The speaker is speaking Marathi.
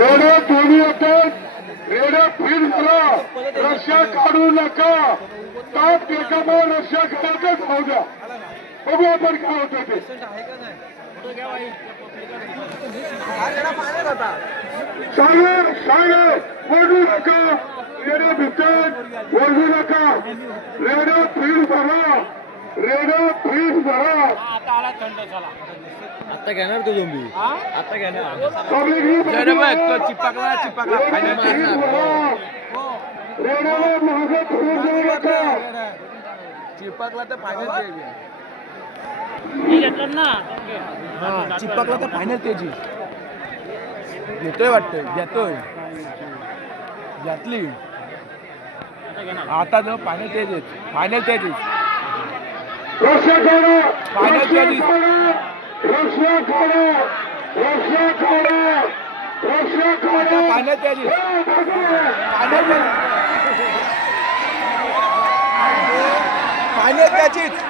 रेडिओ दोन्ही येतात. रेडिओ फीड झाला. रस्सा काढू नका. ताप एकामुळे रस्सा खेळायचंच राहू द्या. बघू आपण काय होतं ते. सांगे ओढू नका. रेडिओ भितर ओढू नका. रेडिओ फीड भरा. रेडिओ फीड भरा. आता घेणार तो जोंबी आता घेणार चिपकला चिपकला तर फायनल चिपकला तर फायनल तेजी घेतोय वाटतंय घेतोय घेतली आता जो फायनल तेजीच फायनल तेजीच फायनल तेजीच फायनल तेजीच फायनल त्याचीच